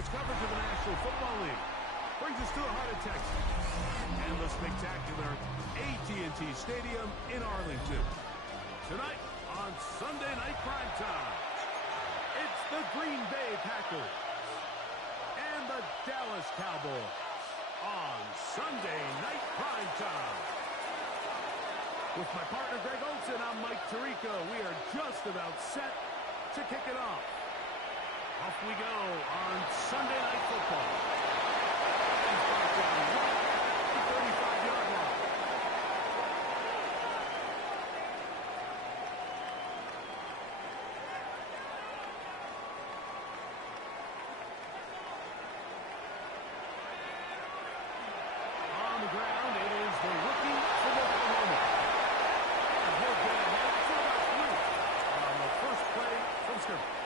sports coverage of the National Football League. Brings us to the heart of Texas and the spectacular AT&T Stadium in Arlington. Tonight on Sunday Night Primetime, it's the Green Bay Packers and the Dallas Cowboys on Sunday Night Primetime. With my partner Greg Olsen, I'm Mike Tirico. We are just about set to kick it off. Off we go on Sunday Night Football. Down the 35-yard line. On the ground, it is the rookie from Oklahoma. And he'll get ahead for about 3 on the first play from scrimmage.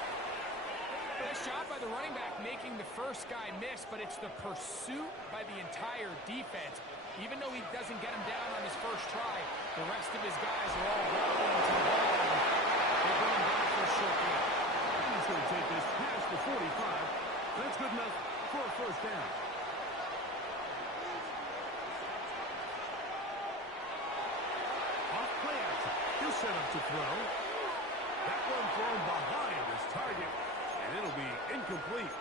Nice job by the running back making the first guy miss, but it's the pursuit by the entire defense. Even though he doesn't get him down on his first try, the rest of his guys are all rallying to the ball. They bring him down for a short gain. He's going to take this past the 45. That's good enough for a first down. Off play action. He'll set up to throw. That one thrown behind his target. And it'll be incomplete.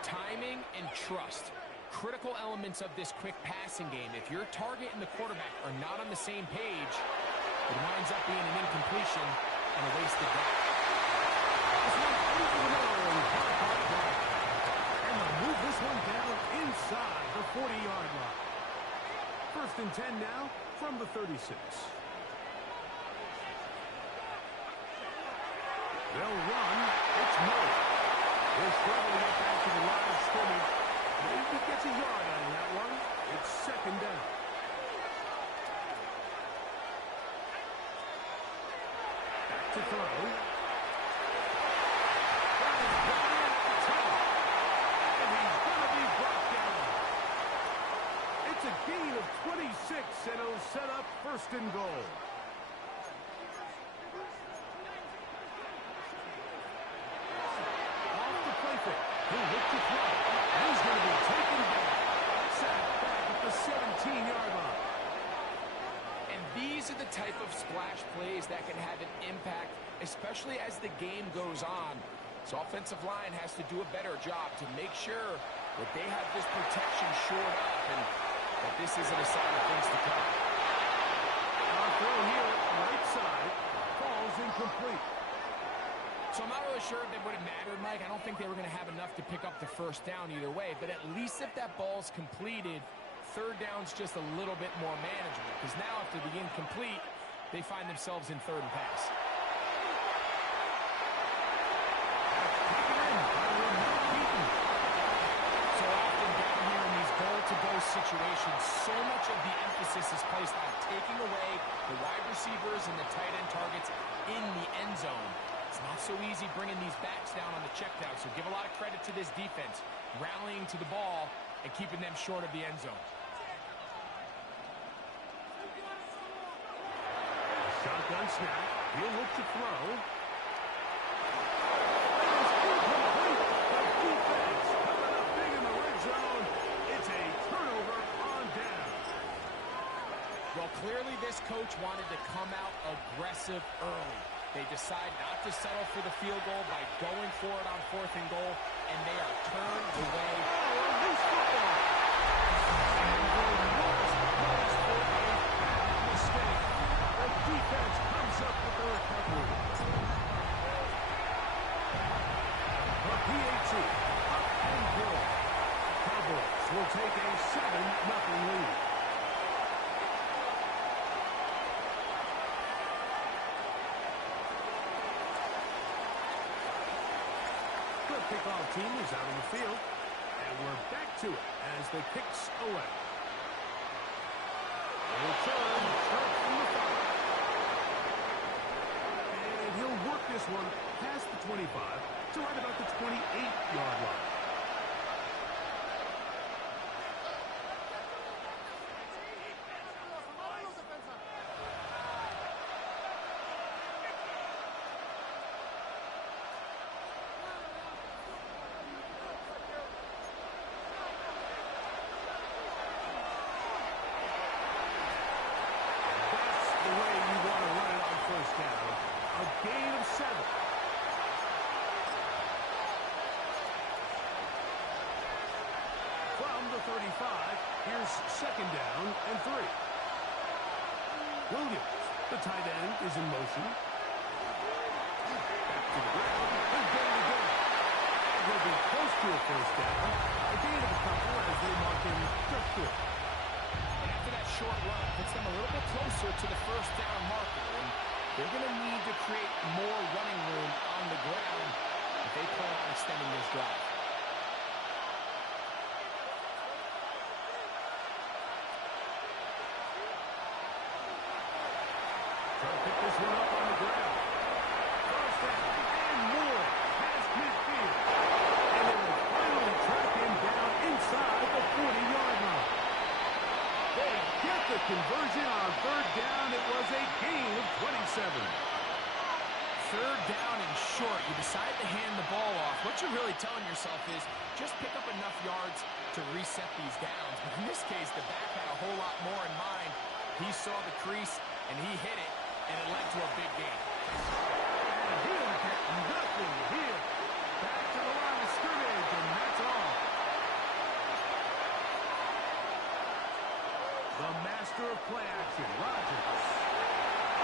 Timing and trust. Critical elements of this quick passing game. If your target and the quarterback are not on the same page, it winds up being an incompletion and a wasted down. This one over the middle and they'll move this one down inside the 40-yard line. First and 10 now from the 36. They'll run. It's Murray. They'll struggle to get back to the line of scrimmage. Maybe he gets a yard out of that one. It's second down. Back to throw. That is down at the top. And he's going to be brought down. It's a gain of 26, and it'll set up first and goal. He'll look to throw. He's going to be taken back. Sacked back at the 17-yard line. And these are the type of splash plays that can have an impact, especially as the game goes on. So offensive line has to do a better job to make sure that they have this protection shored up and that this isn't a sign of things to come. Our throw here, right side, falls incomplete. So I'm not really sure if it would have mattered, Mike. I don't think they were going to have enough to pick up the first down either way. But at least if that ball's completed, third down's just a little bit more manageable. Because now after the incomplete, they find themselves in third and pass. So often down here in these goal-to-go situations, so much of the emphasis is placed on taking away the wide receivers and the tight end targets in the end zone. It's not so easy bringing these backs down on the check down, so give a lot of credit to this defense, rallying to the ball and keeping them short of the end zone. Shotgun snap. He'll look to throw. The defense coming up big in the red zone. It's a turnover on down. Well, clearly this coach wanted to come out aggressive early. They decide not to settle for the field goal by going for it on fourth and goal, and they are turned away. Oh, loose football. And the worst place for a bad mistake. The defense comes up with the recovery. The PAT up and good. Cowboys will take a 7-0 lead. Kickoff team is out on the field, and we're back to it as the kick's away. The return starts from the 5. And he'll work this one past the 25 to right about the 28-yard line. second down and 3. Williams, the tight end, is in motion. Back to the ground. They're getting it done. They'll be close to a first down. A gain of a couple as they mark him just short. And after that short run, puts them a little bit closer to the first down marker. And they're going to need to create more running room on the ground if they plan on extending this drive. Trying to pick this one up on the ground. First down and more past midfield. And they will finally track him down inside the 40-yard line. They get the conversion on third down. It was a gain of 27. Third down and short. You decide to hand the ball off. What you're really telling yourself is just pick up enough yards to reset these downs. But in this case, the back had a whole lot more in mind. He saw the crease, and he hit it, and it led to a big gain. And he'll get nothing here. Back to the line of scrimmage, and that's all. The master of play action, Rodgers.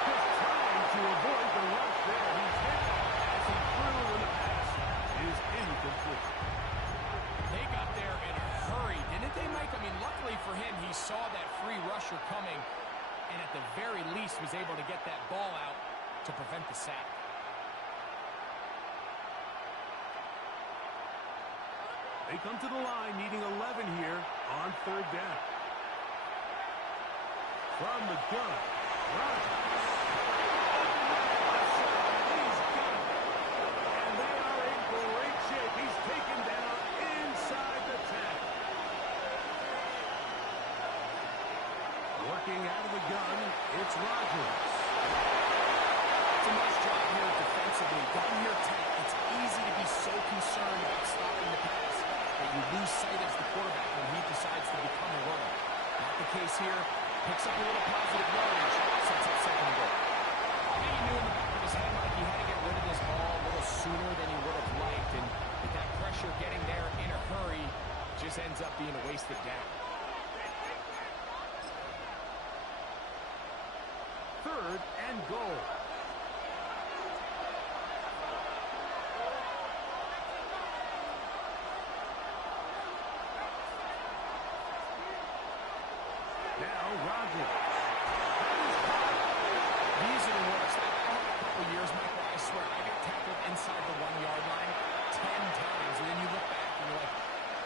Just trying to avoid the rush there. He's hit as he threw, and the pass is incomplete. They got there in a hurry, didn't they, Mike? I mean, luckily for him, he saw that free rusher coming, and at the very least was able to get that ball out to prevent the sack. They come to the line needing 11 here on third down. From the gun, Rodgers. He's got it. And they are in great shape. He's taken down inside the 10. Working out of the gun, it's Rodgers. It's a nice job here defensively. Down here tight, it's easy to be so concerned about stopping the pass that you lose sight as the quarterback when he decides to become a runner. Not the case here. Picks up a little positive yardage. Sets up second and goal. I think he knew in the back of his head, Mike, he had to get rid of this ball a little sooner than he would have liked. And with that pressure getting there in a hurry, just ends up being a wasted down. Third and goal. Now Rodgers. That is caught. These are the worst. I've had a couple years, Michael, I swear, I got tackled inside the 1-yard line 10 times, and then you look back and you're like,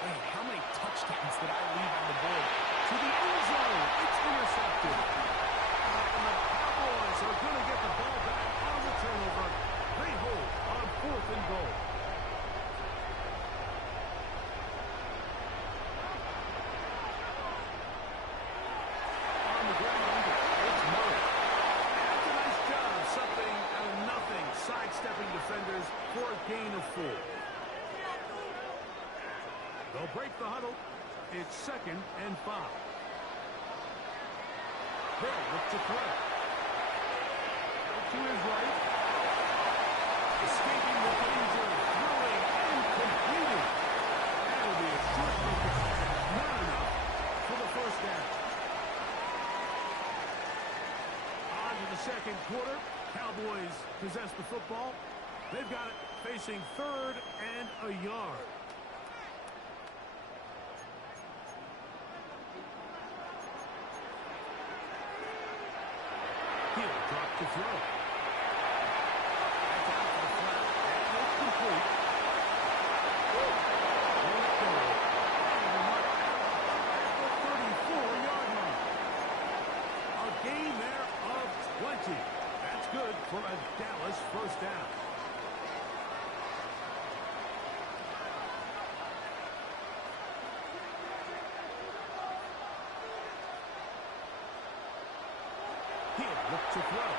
man, how many touchdowns did I leave on the board? To the end zone. It's intercepted. And the Cowboys are going to get the ball back on the turnover. They hold on fourth and goal. On the ground, it's Murray. That's a nice job. Something out of nothing. Sidestepping defenders for a gain of 4. They'll break the huddle. It's second and 5. They'll look to throw. Out to his right. Escaping the danger. Throwing and completing. That'll be a short focus. Not enough for the first down. On to the second quarter. Cowboys possess the football. They've got it facing third and a yard. He'll drop to throw. That's out for the flat, and it's complete. Let go. And the mark at the 34-yard line. A gain there of 20. That's good for a Dallas first down. He'll look to throw.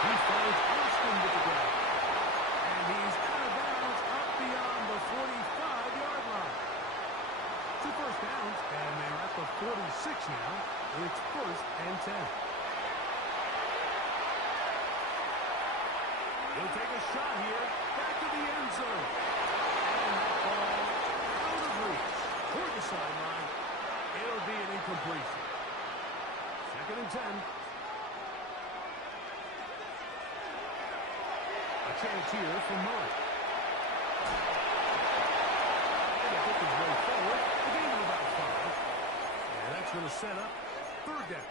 He finds Austin with the grab. And he's out of bounds up beyond the 45-yard line. 2 first downs, and they're at the 46 now. It's first and 10. He'll take a shot here. Back to the end zone. And that ball out of reach. toward the sideline. It'll be an incompletion. 2nd and 10. A chance here for Murray. And he took his way forward. The gain of about 5. And that's going to set up 3rd down.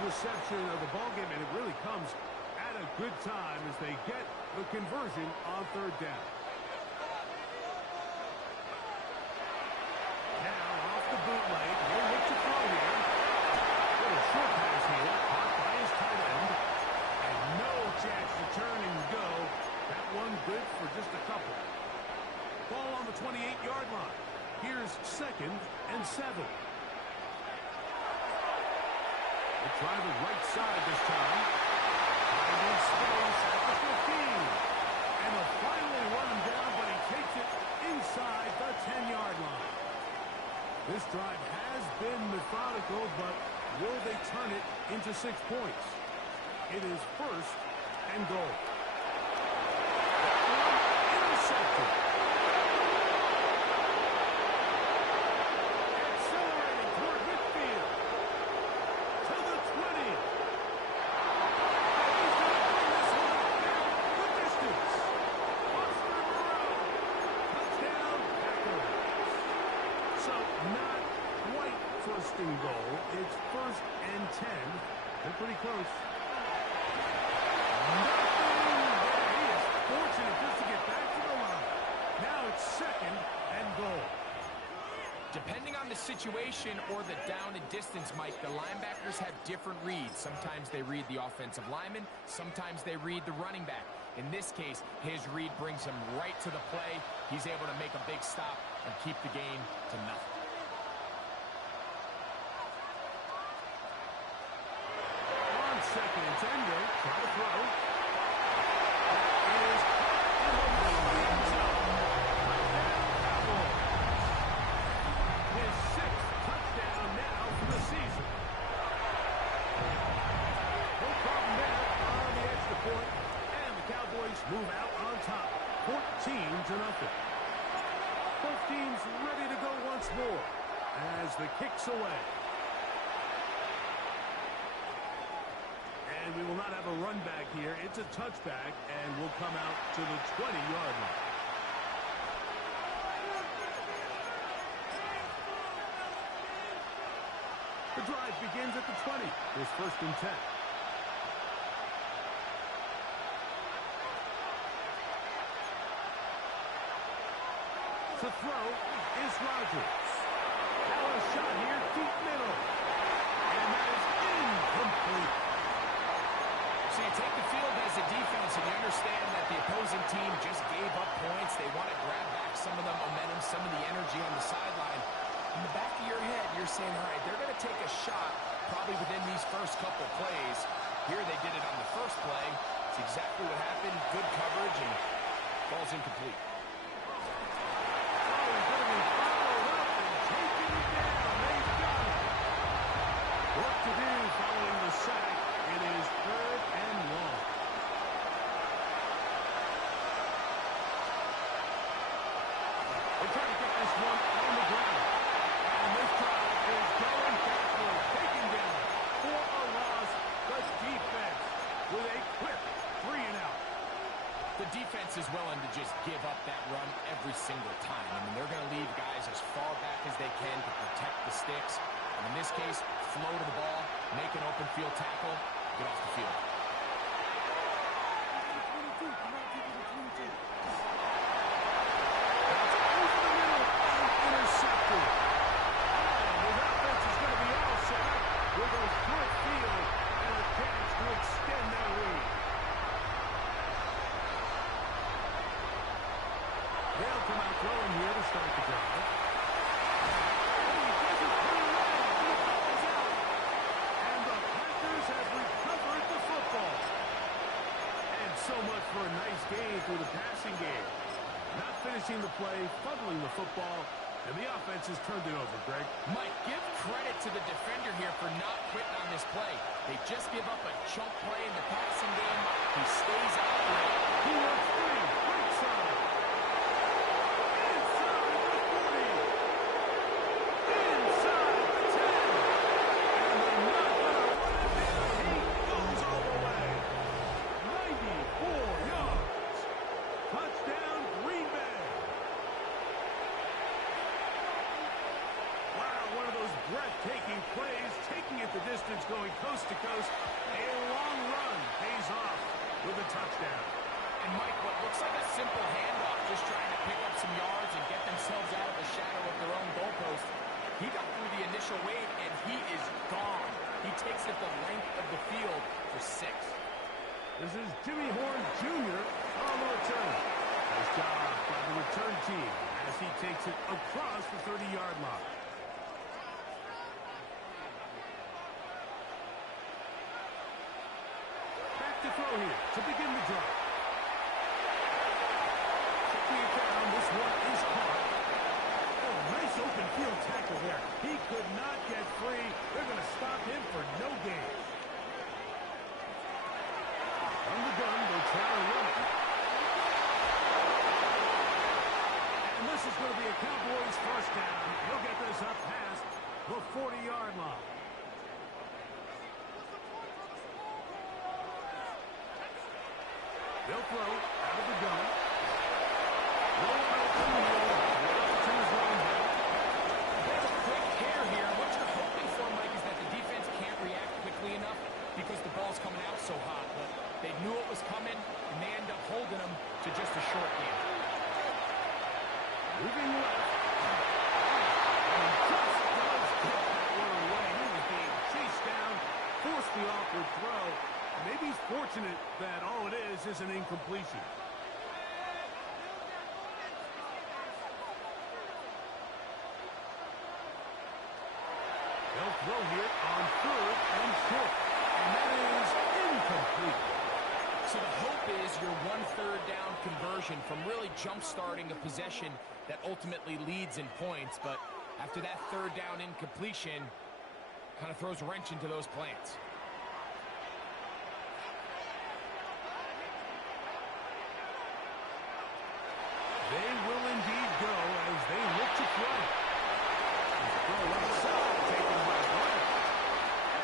Reception of the ballgame, and it really comes at a good time as they get the conversion on 3rd down. Now off the bootleg, he'll look to throw here. Little short pass here, caught by his tight end, and no chance to turn and go. That one good for just a couple. Ball on the 28-yard line. Here's 2nd and 7. They try the right side this time. Finding space at the 15. And they'll finally run him down, but he takes it inside the 10-yard line. This drive has been methodical, but will they turn it into 6 points? It is 1st and goal. That one intercepted. Accelerating toward midfield. To the 20. And he's going to bring this one down the distance. Buster Burrow. Touchdown, Packers. So not quite 1st and goal. It's 1st and 10. They're pretty close. Nothing there. He is fortunate just to get back to the line. Now it's 2nd and goal. Depending on the situation or the down and distance, Mike, the linebackers have different reads. Sometimes they read the offensive lineman. Sometimes they read the running back. In this case, his read brings him right to the play. He's able to make a big stop and keep the game to nothing. On 2nd and 10, they try to throw. That is in the middle of the end zone. Touchdown, Cowboys. His 6th touchdown now for the season. No problem there on the extra point, and the Cowboys move out on top, 14-0. Both teams ready to go once more as the kick's away. And we will not have a run back here. It's a touchback, and we'll come out to the 20-yard line. The drive begins at the 20. It's 1st and 10. To throw is Rodgers. Now a shot here, deep middle. And that is incomplete. So you take the field as a defense, and you understand that the opposing team just gave up points. They want to grab back some of the momentum, some of the energy on the sideline. In the back of your head, you're saying, all right, they're going to take a shot probably within these first couple plays. Here they did it on the first play. It's exactly what happened. Good coverage, and ball's incomplete. What to do following the sack? It is 3rd and long. They're trying to get this one on the ground. And this drive is going backward, taken down for a loss. The defense with a quick 3 and out. The defense is willing to just give up that run every single time. I mean, they're going to leave guys as far back as they can to protect the sticks. And in this case, flow to the ball, make an open field tackle, get off the field. That's over the middle and intercepted. And his offense is going to be all set up with a short field and a chance to extend their lead. come out throwing here to start the drive. And the Packers have recovered the football. And so much for a nice gain through the passing game. Not finishing the play, fumbling the football, and the offense has turned it over, Greg. Mike, give credit to the defender here for not quitting on this play. They just give up a chunk play in the passing game. He stays out there. He works free. Right side. Inside the 40. Inside the 10. And they're not going to run it down. He goes all the way. 94 yards. Touchdown, Green Bay. Wow, one of those breathtaking plays, taking it the distance, going coast to coast. A long run pays off with a touchdown. And Mike, what looks like a simple handoff, just trying to pick up some yards and get themselves out of the shadow of their own goalpost. He got through the initial wave, and he is gone. He takes it the length of the field for 6. This is Jimmy Horn Jr. on the return. Nice job by the return team as he takes it across the 30-yard line. Back to throw here to begin the drive. Checking it down. This one is caught. Oh, nice open field tackle there. He could not get free. They're going to stop him for no gain. From the gun, they'll try to run it. And this is going to be a Cowboys first down. He'll get this up past the 40-yard line. They'll throw out of the gun. Rolling open the middle. To his running back. There's a quick hair here. What you're hoping for, Mike, is that the defense can't react quickly enough because the ball's coming out so hot. But they knew it was coming, and they end up holding them to just a short game. Moving left. And just does get that one away. He was being chased down, forced the awkward throw. Maybe he's fortunate that all it is an incompletion. They'll throw here on 3rd and short. And that is incomplete. So the hope is your 1/3 down conversion from really jump-starting a possession that ultimately leads in points. But after that 3rd down incompletion, kind of throws a wrench into those plans. They will indeed go as they look to throw. Throw left side, taken by Bryant.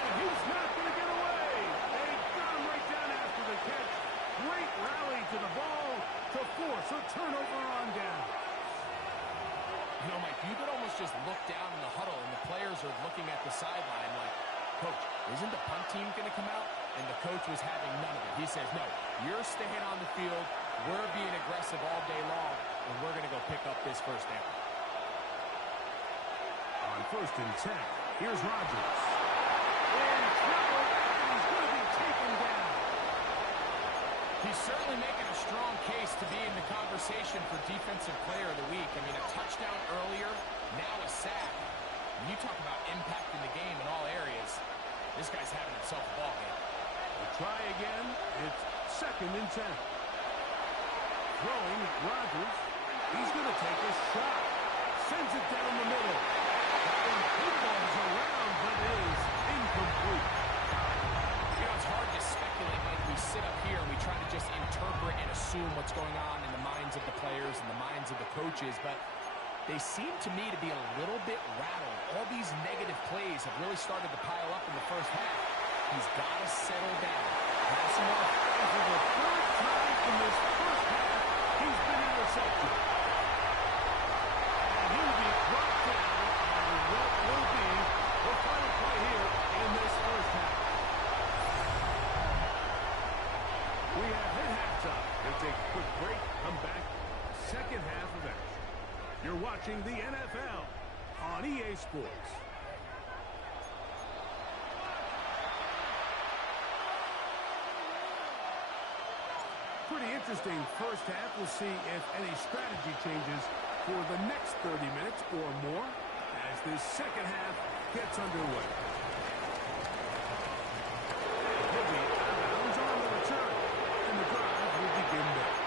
And he's not going to get away. They got him right down after the catch. Great rally to the ball to force a turnover on down. You know, Mike, you could almost just look down in the huddle, and the players are looking at the sideline like, Coach, isn't the punt team going to come out? And the coach was having none of it. He says, no, you're staying on the field. We're being aggressive all day long, and we're going to go pick up this first down. On 1st and 10, here's Rodgers. In trouble, and he's going to be taken down. He's certainly making a strong case to be in the conversation for Defensive Player of the Week. I mean, a touchdown earlier, now a sack. When you talk about impact in the game in all areas, this guy's having himself a ball game. We'll try again. It's 2nd and 10. Throwing Rodgers. He's going to take a shot. Sends it down the middle. That one pinballs around, but is incomplete. You know, it's hard to speculate. Like, we sit up here and we try to just interpret and assume what's going on in the minds of the players and the minds of the coaches, but they seem to me to be a little bit rattled. All these negative plays have really started to pile up in the first half. He's got to settle down. Passing off. And for the 3rd time in this first half, he's been intercepted. And he will be brought down on what will be the final play here in this first half. We have hit halftime. We'll take a quick break, come back, second half of action. You're watching the NFL on EA Sports. pretty interesting first half. We'll see if any strategy changes for the next 30 minutes or more as this second half gets underway. He'll be out of bounds on the return, and the drive will begin there.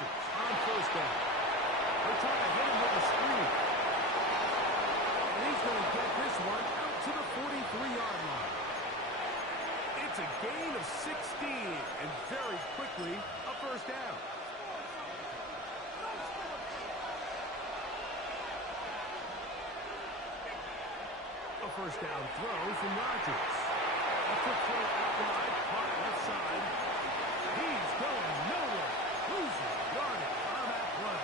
On first down. They're trying to hit him with a screen. And he's going to get this one out to the 43-yard line. It's a gain of 16, and very quickly, a first down. A first down throw from Rodgers. A quick throw out wide, caught left side. He's going nowhere. Losing yardage on that play.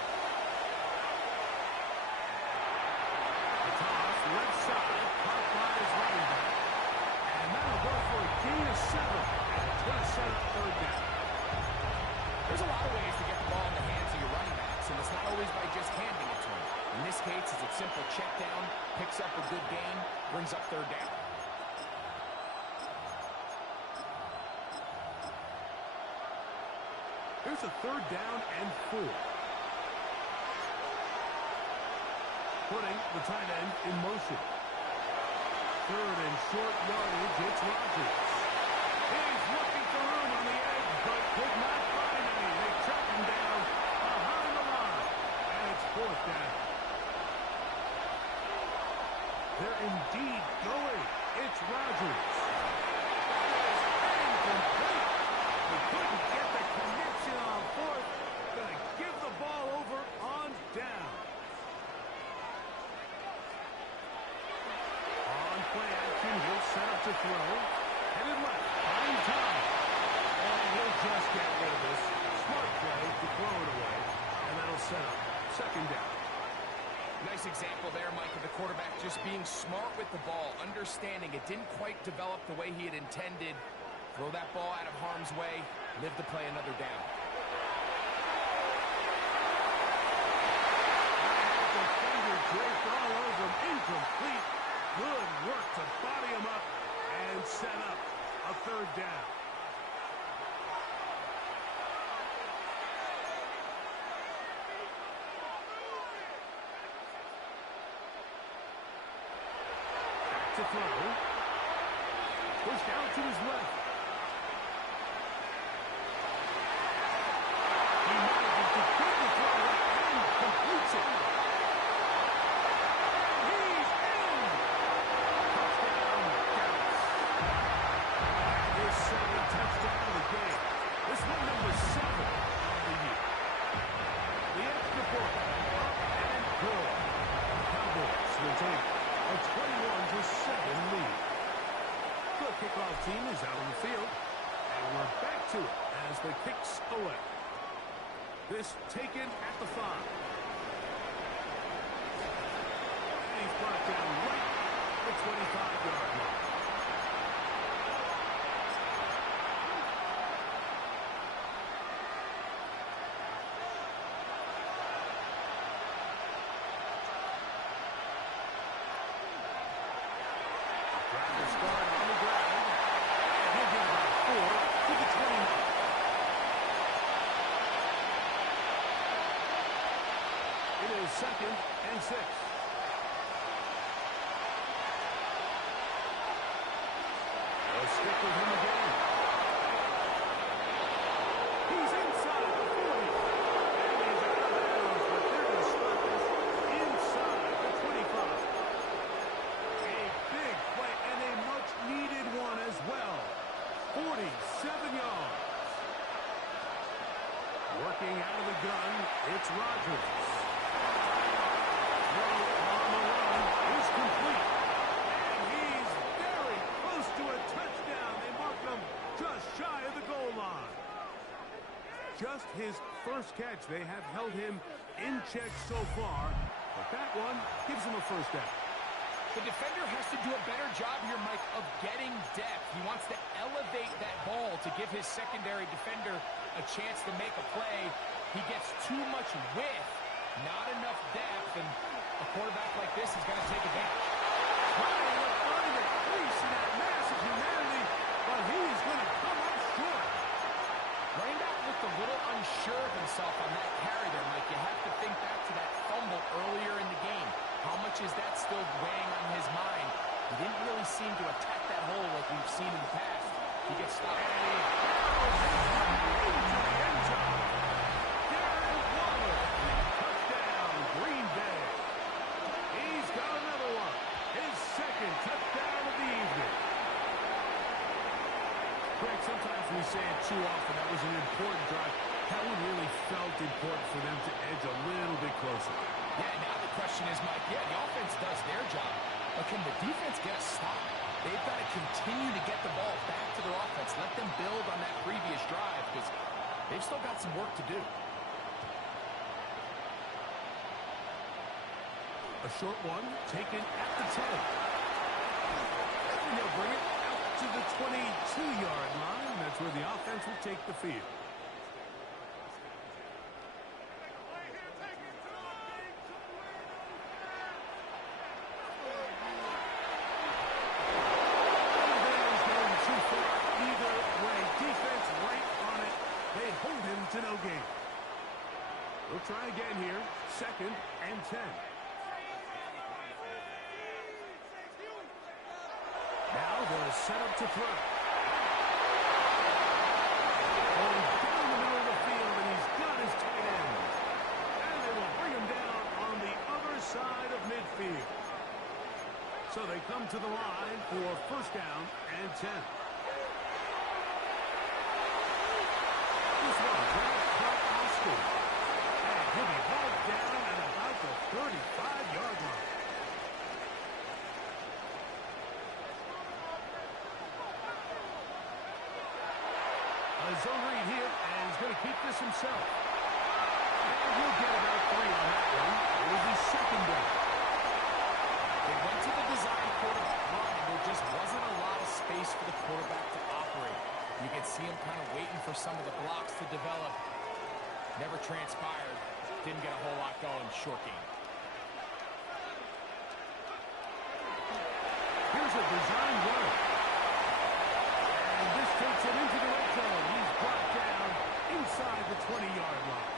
The toss, left side, caught by his running back. And that'll go for a gain of 7. And it's going to set up third down. There's a lot of ways to get the ball in the hands of your running backs, and it's not always by just handing it to them. In this case, it's a simple check down, picks up a good gain, brings up third down. Here's a third down and 4. Putting the tight end in motion. Third and short yardage, it's Rodgers. He's looking for room on the edge, but could not find any. They track him down behind the line, and it's fourth down. They're indeed going. It's Rodgers. That is incomplete. They couldn't get the connection on fourth. Going to give the ball over on down. On play action, he'll set up to throw. Headed left, find time. And he'll just get rid of this. Smart play to throw it away. And that'll set up second down. Nice example there, Mike, of the quarterback just being smart with the ball, understanding it didn't quite develop the way he had intended. Throw that ball out of harm's way, live to play another down. Defender draped all over him, incomplete. Good work to body him up and set up a third down. To throw. Pushed out to his left. He manages to get the throw and completes it. He's in! Touchdown, Dallas. That is second touchdown of the game. This one number 7 of the year. The extra point, up and good. The Cowboys will take a 21-7 lead. The kickoff team is out on the field, and we're back to it as the kicks away. This taken at the 5. And he's brought down right at the 25-yard line. Second and 6. They'll stick with him again. He's inside the 40. And he's out of bounds, but they're going to stop this inside the 25. A big play and a much-needed one as well. 47 yards. Working out of the gun, it's Rodgers. On the run is complete. And he's very close to a touchdown. They mark him just shy of the goal line. Just his first catch. They have held him in check so far. But that one gives him a first down. The defender has to do a better job here, Mike, of getting depth. He wants to elevate that ball to give his secondary defender a chance to make a play. He gets too much width, not enough depth, and a quarterback like this is going to take advantage. Trying to find a crease in that massive humanity, but he's going to come up short. Running back looked a little unsure of himself on that carry there, Mike. You have to think back to that fumble earlier in the game. How much is that still weighing on his mind? He didn't really seem to attack that hole like we've seen in the past. He gets stopped. Touchdown, Green Bay. He's got another one. His second touchdown of the evening. Greg, sometimes we say it too often. That was an important drive. That one really felt important for them to edge a little bit closer. Yeah, now the question is, Mike, the offense does their job, but can the defense get a stop? They've got to continue to get the ball back to their offense. Let them build on that previous drive because they've still got some work to do. A short one taken at the 10. And they'll bring it out to the 22-yard line. That's where the offense will take the field. To no gain. We'll try again here. 2nd and 10. Now they'll set up to throw. Going down the middle of the field, and he's got his tight end. And they will bring him down on the other side of midfield. So they come to the line for 1st down and 10. This one, Brad Austin. And he'll be hauled down at about the 35-yard line. A zone read here, and he's going to keep this himself. And he'll get about 3 on that one. It was his 2nd down. They went to the design quarterback run, and there just wasn't a lot of space for the quarterback to operate. You can see him kind of waiting for some of the blocks to develop. Never transpired. Didn't get a whole lot going. Short game. Here's a design run. And this takes him into the red zone. He's brought down inside the 20-yard line.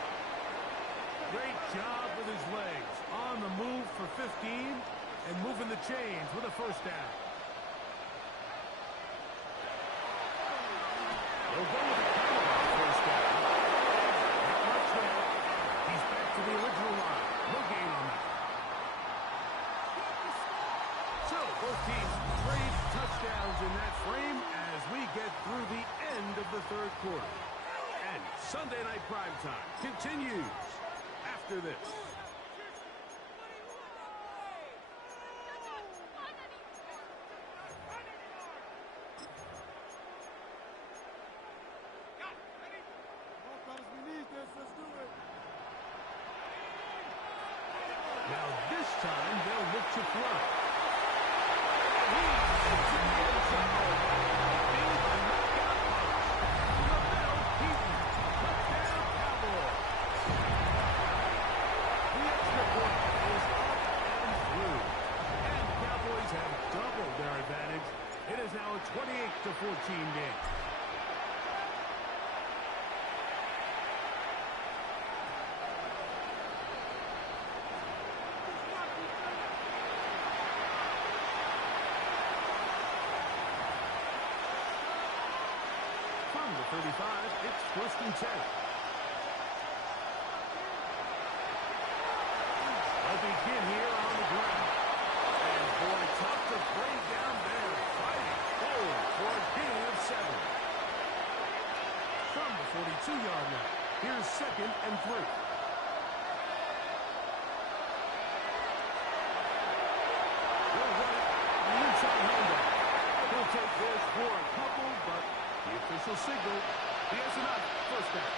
Great job with his legs. On the move for 15 and moving the chains with a 1st down. They'll go with the Cowboys 1st down. Not much there. He's back to the original line. No gain on that. So both teams trade touchdowns in that frame as we get through the end of the 3rd quarter. And Sunday Night Primetime continues after this. Now this time they'll look to throw. He's into the end zone. Being a knockout punch. LaMelo Keaton. Touchdown Cowboys. The extra point is up and through. And the Cowboys have doubled their advantage. It is now a 28-14 game. From the 35, it's 1st and 10. They'll begin here on the ground. And boy, tough to break down there. Fighting forward for a gain of 7. From the 42-yard line, here's 2nd and 3. They'll run it. The inside handoff. He'll take this for a couple, but the official signal, he has enough. 1st down.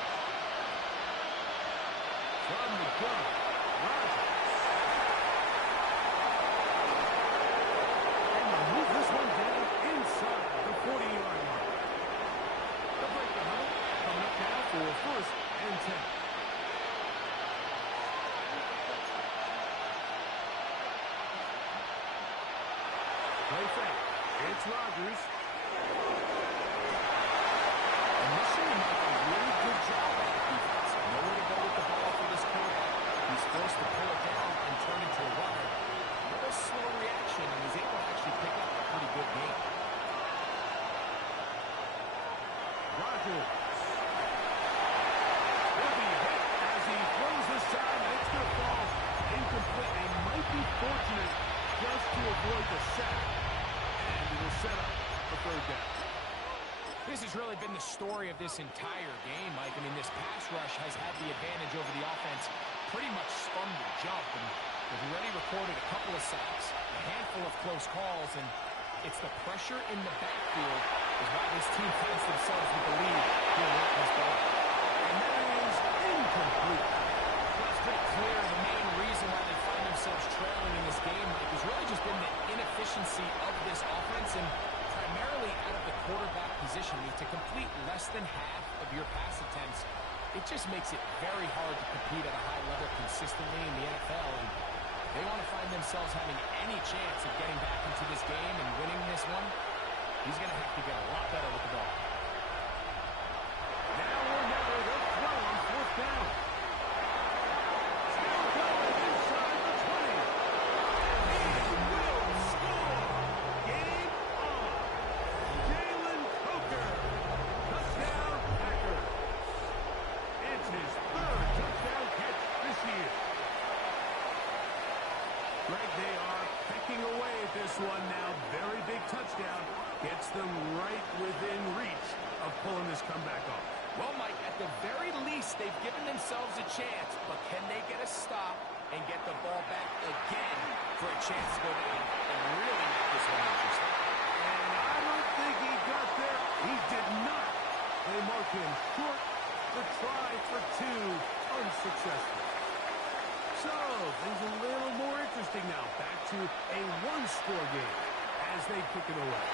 From the gun, Rodgers. Play fake. It's Rodgers. Initially, Mike, a really good job by the defense. Nowhere to go with the ball for this quarterback. He's forced to pull it down and turn into a runner. A little slow reaction, and he's able to actually pick up a pretty good game. Rodgers. Will be hit as he throws this time, and it's going to fall incomplete. They might be fortunate just to avoid the sack, and it'll set up a third down. This has really been the story of this entire game, Mike. I mean, this pass rush has had the advantage over the offense pretty much from the jump, and they've already recorded a couple of sacks, a handful of close calls, and it's the pressure in the backfield is why this team finds themselves with the lead here with this ball. And that is incomplete. Well, it's pretty clear the main reason why they find themselves trailing in this game, Mike, has really just been the inefficiency of this offense and primarily out of the quarterback position. I mean, to complete less than half of your pass attempts, it just makes it very hard to compete at a high level consistently in the NFL. And they want to find themselves having any chance of getting back into this game and winning this one. He's going to have to get a lot better with the ball. Now or never, they'll throw on fourth down. Still going inside the 20. And he will score. Game on. Jalen Coker. Touchdown Packers. It's his third touchdown catch this year. Greg, they are pecking away at this one now. Very big touchdown. Gets them right within reach of pulling this comeback off. Well, Mike, at the very least, they've given themselves a chance, but can they get a stop and get the ball back again for a chance to go down and really make this one interesting? And I don't think he got there. He did not. They mark him short. The try for two, unsuccessful. So, things a little more interesting now. Back to a one-score game as they kick it away.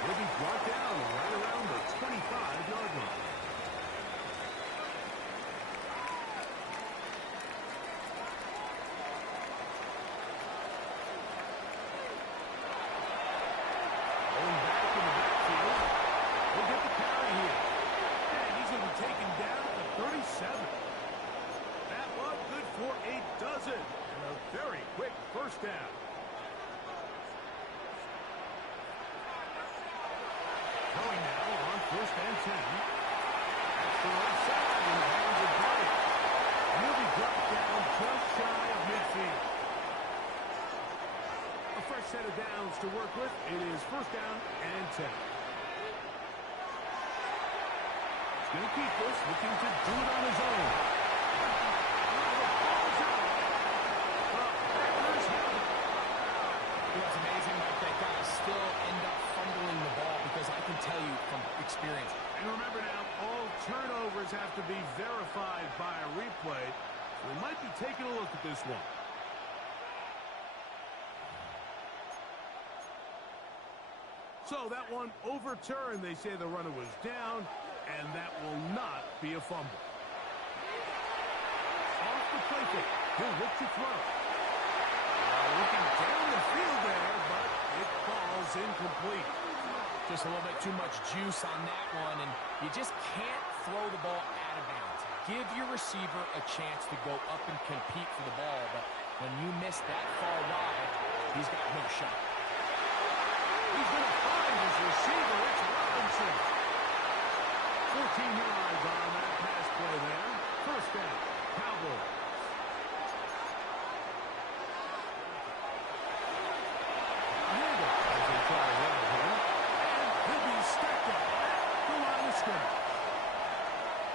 He'll be brought down right around the 25-yard line. Going back in the backfield. He'll get the carry here. And he's going to be taken down at the 37. That one good for a dozen. And a very quick first down. Going now on first and 10. That's the right side in the hands of Bryant. And he'll be dropped down just shy of midfield. A fresh set of downs to work with. It is first down and 10. He's going to keep this, looking to do it on his own. It's amazing, Mike, that guys still end up fumbling the ball because I can tell you from experience. And remember now, all turnovers have to be verified by a replay. So we might be taking a look at this one. So that one overturned. They say the runner was down, and that will not be a fumble. Off the play fake. He'll look to throw. Looking down the field there, but it falls incomplete. Just a little bit too much juice on that one, and you just can't throw the ball out of bounds. Give your receiver a chance to go up and compete for the ball, but when you miss that far wide, he's got no shot. He's going to find his receiver. It's Robinson. 14 yards on that pass play there. First down, Cowboys.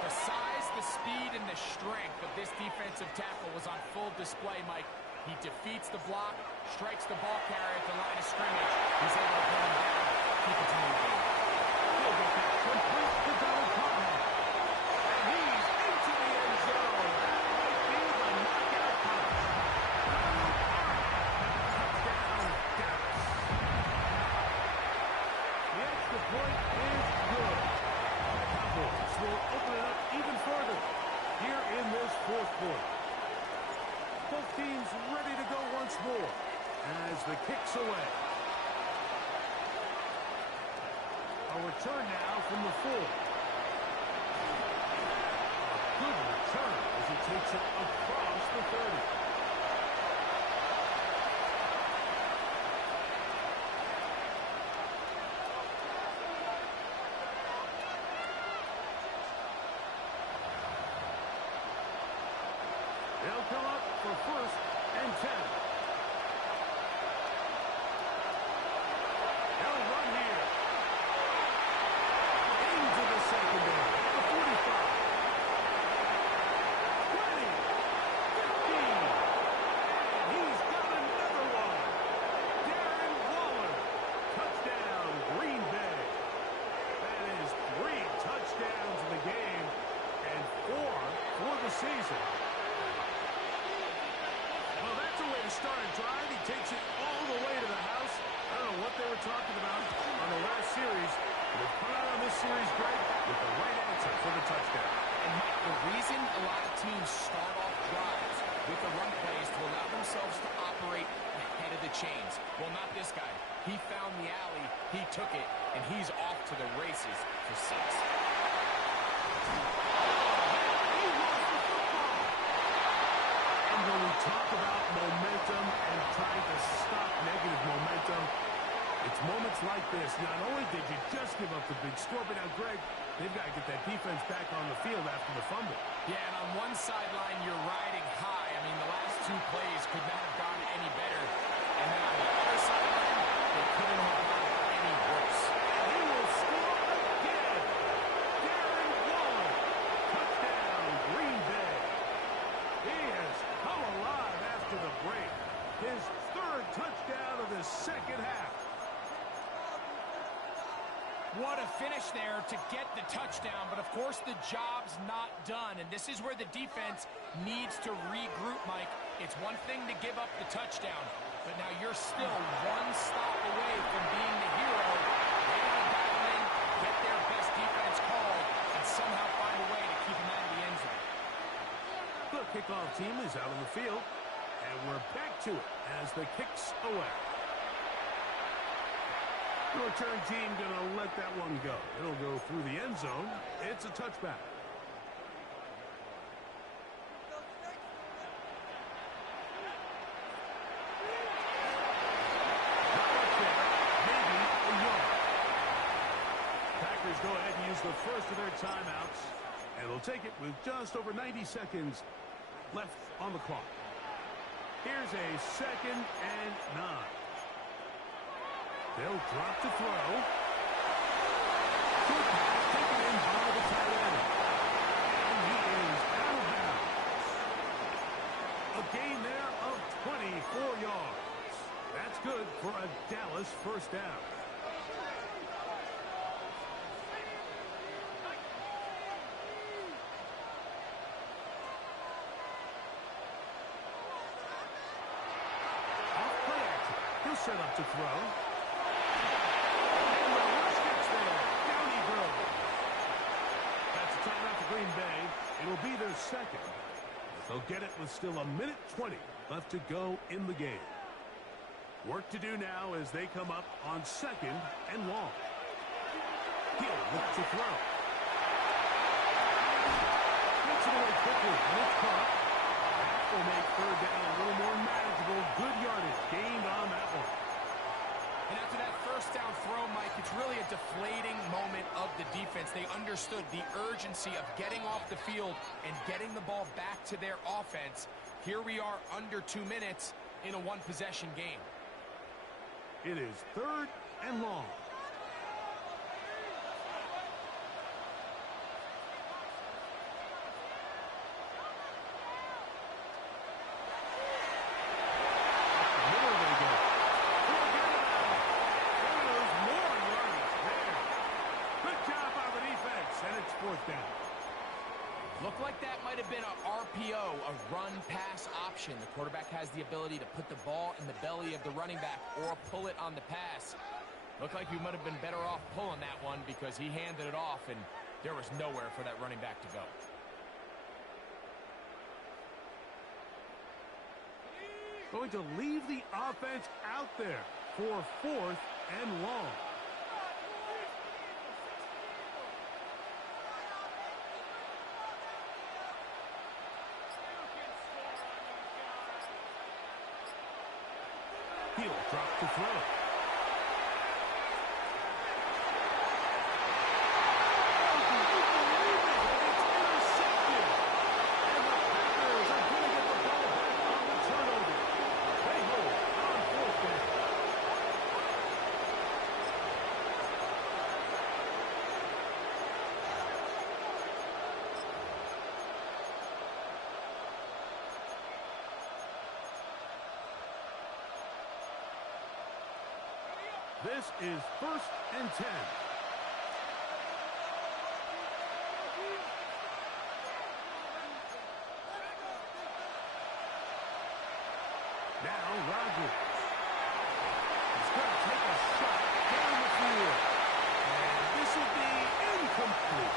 The size, the speed, and the strength of this defensive tackle was on full display, Mike. He defeats the block, strikes the ball carrier at the line of scrimmage. He's able to bring him down, keep it to moving. He'll get that complete to Donald Palmer. And he's into the end zone. That might be the knockout punch. Touchdown, Dallas. The extra point is good. Cowboys will open it up even further here in this fourth quarter. Both teams ready to go once more as the kick's away. A return now from the 4. A good return as he takes it across the 30. They'll come up for 1st and 10. They'll run here. Into the secondary. The 45. 20. 15. And he's got another one. Darren Waller. Touchdown, Green Bay. That is 3 touchdowns in the game and 4 for the season. Well, that's a way to start a drive. He takes it all the way to the house. I don't know what they were talking about on the last series. But they've come out on this series, Greg, with the right answer for the touchdown. And Mike, the reason a lot of teams start off drives with the run plays to allow themselves to operate ahead of the chains. Well, not this guy. He found the alley, he took it, and he's off to the races for 6. When we talk about momentum and trying to stop negative momentum, it's moments like this. Not only did you just give up the big score, but now, Greg, they've got to get that defense back on the field after the fumble. Yeah, and on one sideline, you're riding high. I mean, the last 2 plays could not have gone any better. And then on the other sideline, they couldn't have gone any worse. And he will score again. Darren Waller. Touchdown, Green Bay. He has come alive after the break. His 3rd touchdown of the second half. What a finish there to get the touchdown, but of course the job's not done, and this is where the defense needs to regroup, Mike. It's one thing to give up the touchdown, but now you're still 1 stop away from being the hero. They got to dial in, get their best defense called, and somehow find a way to keep them out of the end zone. The kickoff team is out on the field, and we're back to it as the kick's away. The return team going to let that one go. It'll go through the end zone. It's a touchback. Maybe a yard. Packers go ahead and use the first of their timeouts, and they'll take it with just over 90 seconds left on the clock. Here's a 2nd and 9. They'll drop to throw. Good pass taken in by the tight end. And he is out of bounds. A gain there of 24 yards. That's good for a Dallas 1st down. Off play action. He'll set up to throw. Green Bay. It'll be their 2nd. They'll get it with still 1:20 left to go in the game. Work to do now as they come up on 2nd and long. He'll look to throw. Gets it away quickly, and it's caught. That will make 3rd down a little more manageable. Good yardage gained on that one. And after that 1st down throw, Mike, it's really a deflating moment of the defense. They understood the urgency of getting off the field and getting the ball back to their offense. Here we are under 2 minutes in a 1-possession game. It is 3rd and long. Looked like that might have been a RPO, a run-pass option. The quarterback has the ability to put the ball in the belly of the running back or pull it on the pass. Looked like you might have been better off pulling that one because he handed it off, and there was nowhere for that running back to go. going to leave the offense out there for 4th and long. He'll drop to throw. This is 1st and 10. Now Rodgers. He's going to take a shot down the field. And this will be incomplete.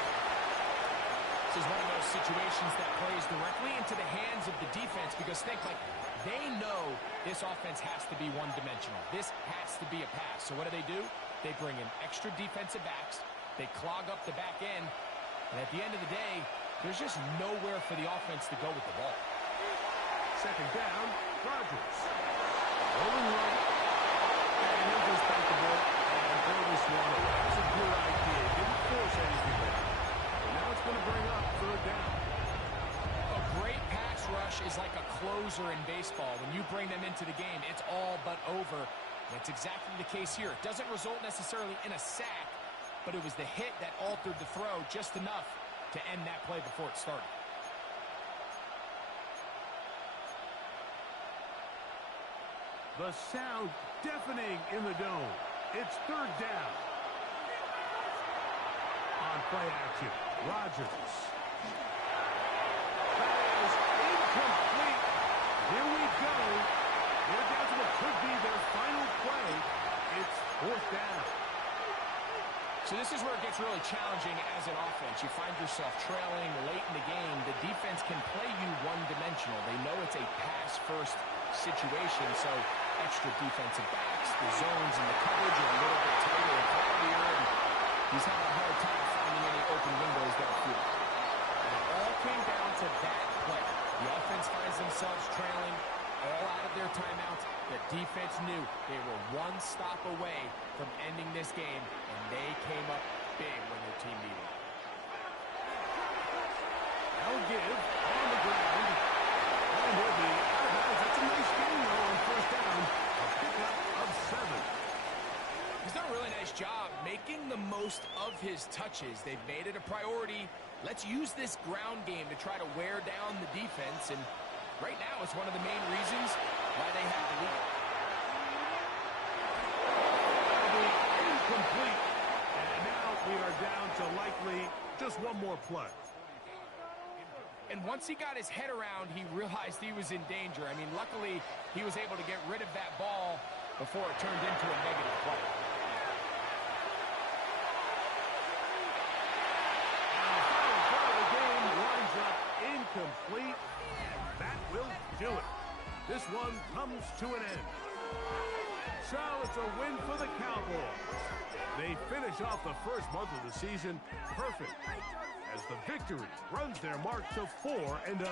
This is one of those situations that plays directly into the hands of the defense because think, like, they know this offense has to be one-dimensional. This has to be a pass. So what do? They bring in extra defensive backs. They clog up the back end. And at the end of the day, there's just nowhere for the offense to go with the ball. 2nd down, Rodgers. Rolling right. And he'll just back the ball and throw this one away. That's a good idea. Didn't force anything there. And now it's going to bring up 3rd down. A great pass rush is like a closer in baseball. When you bring them into the game, it's all but over. That's exactly the case here. It doesn't result necessarily in a sack, but it was the hit that altered the throw just enough to end that play before it started. The sound deafening in the dome. It's 3rd down. On play action, Rodgers. Incomplete. Here we go. They're down to what could be their final play. It's 4th down. So this is where it gets really challenging as an offense. You find yourself trailing late in the game. The defense can play you one-dimensional. They know it's a pass-first situation, so extra defensive backs, the zones and the coverage are a little bit tighter and cloudier, and he's having a hard time finding any open windows downfield. And it all came down to that play. The offense finds themselves trailing all out of their timeouts. The defense knew they were one stop away from ending this game, and they came up big when their team needed it. I'll give on the ground. And he'll be out of bounds. That's a nice game, though, on 1st down. A pickup of 7. He's done a really nice job making the most of his touches. They've made it a priority. Let's use this ground game to try to wear down the defense, and right now it's one of the main reasons why they have the lead. That'll be incomplete. And now we are down to likely just one more play. And once he got his head around, he realized he was in danger. I mean, luckily, he was able to get rid of that ball before it turned into a negative play. And the final play of the game winds up incomplete. That will do it. This one comes to an end. So it's a win for the Cowboys. They finish off the first month of the season perfect, as the victory runs their mark to 4-0.